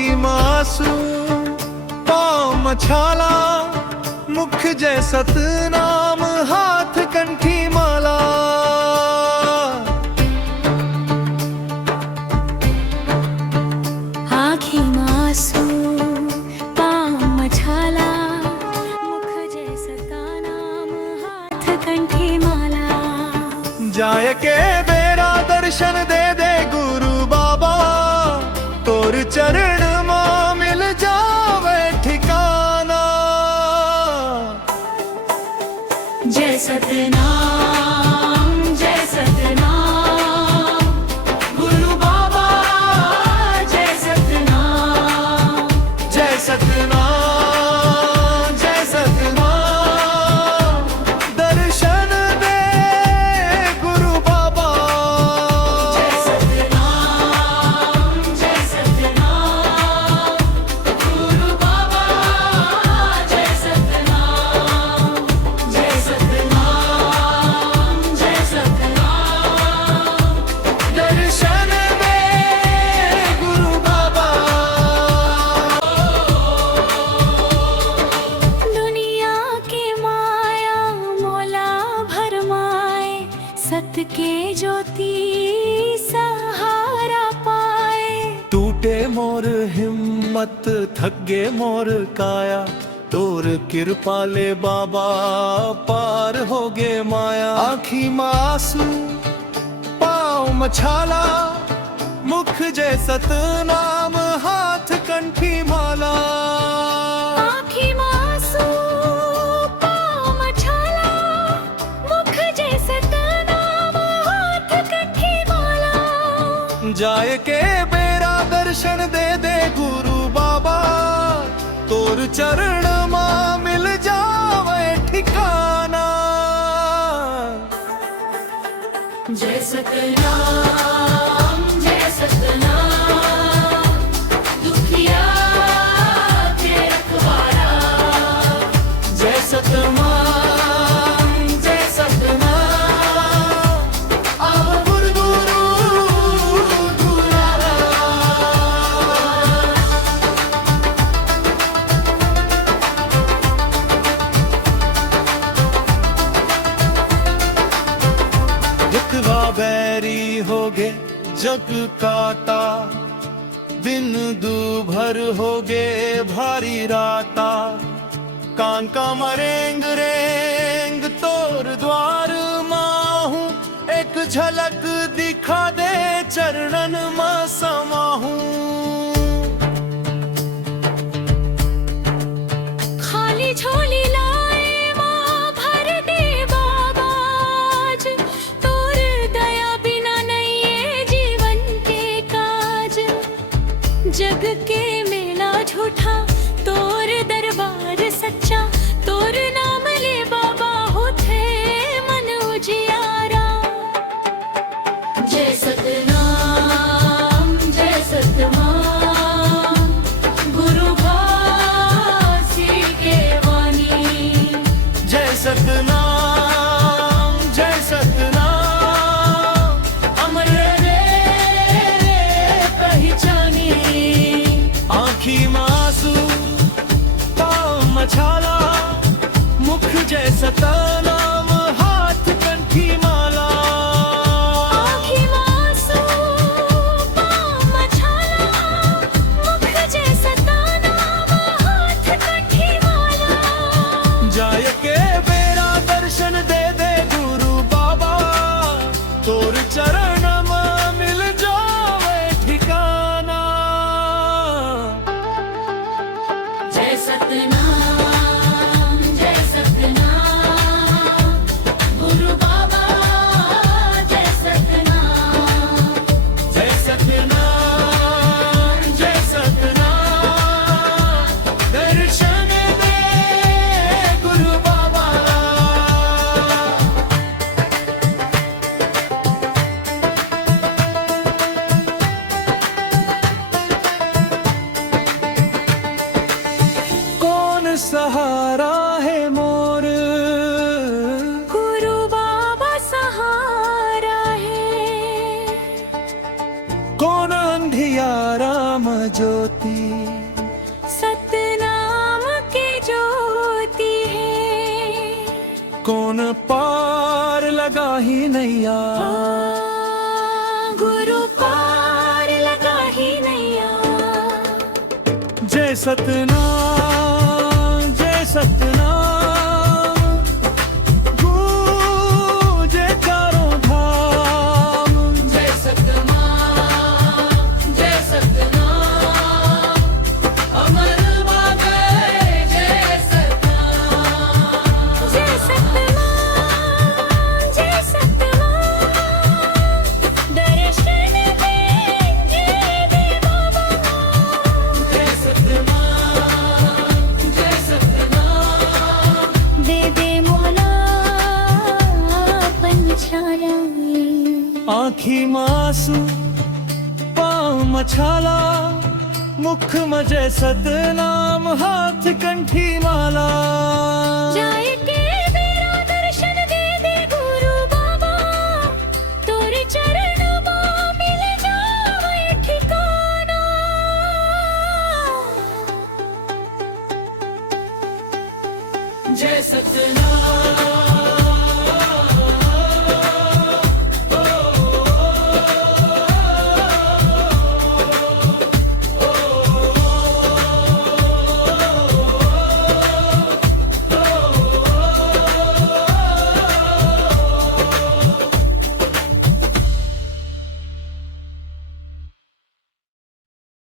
आखी मासूम पाँव मछाला, मुख जय सतनाम, हाथ कंठी माला। आखी मासूम पाँव मछाला, मुख जय सतनाम, हाथ कंठी माला। जाय के बेरा दर्शन दे दे गुरु बाबा, तोर चरण मां मिल जावे ठिकाना। जय सतनाम, जय सतनाम, गुरु बाबा जय सतनाम। जय सतनाम, जय सतनाम, दर्शन दे गुरु बाबा। जय सतनाम, जय सतनाम, गुरु बाबा जय सतनाम। जय सतनाम, जय सतनाम, दर्शन दे गुरु बाबा। दुनिया के माया मोला भरमाए, सत के ज्योति सहारा पाए। टूटे मोर हिम्मत, थके मोर काया, तोर कृपा ले बाबा पार हो गे माया। आखी मासू पाँव मछाला, मुख जय सतनाम, हाथ कंठी माला। आखी मासू पाँव मछाला, मुख जय सतनाम, हाथ कंठी माला। जाय के बेरा दर्शन दे दे गुरु बाबा, तोर चरण मां मिल जावे ठिकाना। जय सतनाम, जय सतनाम, दुखिया के रखवाला। जय सतनाम, जय सतनाम, आव गुरु दुलारा। हितवा बैरी हो गे जग काटा, दिन दूभर हो गे भारी राता। कान का मरेंग रेंग तोर द्वार माहूं, एक झलक दिखा दे चरणन में समाहूं। खाली झोली लाए माँ भर दे बाबाज, तोर दया बिना नहीं है जीवन के काज। जग के मेला झूठा, तोर दरबार सच्चा, तोर नाम ले बाबा होते मन उजियारा। जय सतनाम, जय सतनाम, गुरु भासी के वाणी। जय सतनाम, जय सतनाम, अमर रे पहचानी। आखी मासू पाँव मछाला, मुख जय सतनाम, हाथ कंठी माला। आखी मासू पाँव मछाला, मुख जय सतनाम, हाथ कंठी माला। जाय के बेरा दर्शन दे दे गुरु बाबा, तोर चरण में मिल जावे ठिकाना। जय सतनाम, जय सतनाम, गुरु बाबा जय सतनाम। जय सतनाम, जय सतनाम, दर्शन दे गुरु बाबा। कौन सहारा है मोर, गुरु बाबा सहारा है। कौन अंधियारा में ज्योति, पार लगा ही नैया, गुरु पार लगा ही नैया। जय सतनाम जय सतनाम, गूंजे चारों धाम। जय सतनाम जय सतनाम, अमर बाबे जय सतनाम। जय सतनाम जय सतनाम, दर्शन देंगे दे बाबा। जय सतनाम जय सतनाम, दे दे मोला पंचाला। आँखी मासू पाँव मछाला, मुख में जय सतनाम, हाथ कंठी माला। जाए के मेरा दर्शन दे दे गुरु बाबा, तोरे चरण में मिल जाए ठिकाना। जय सतनाम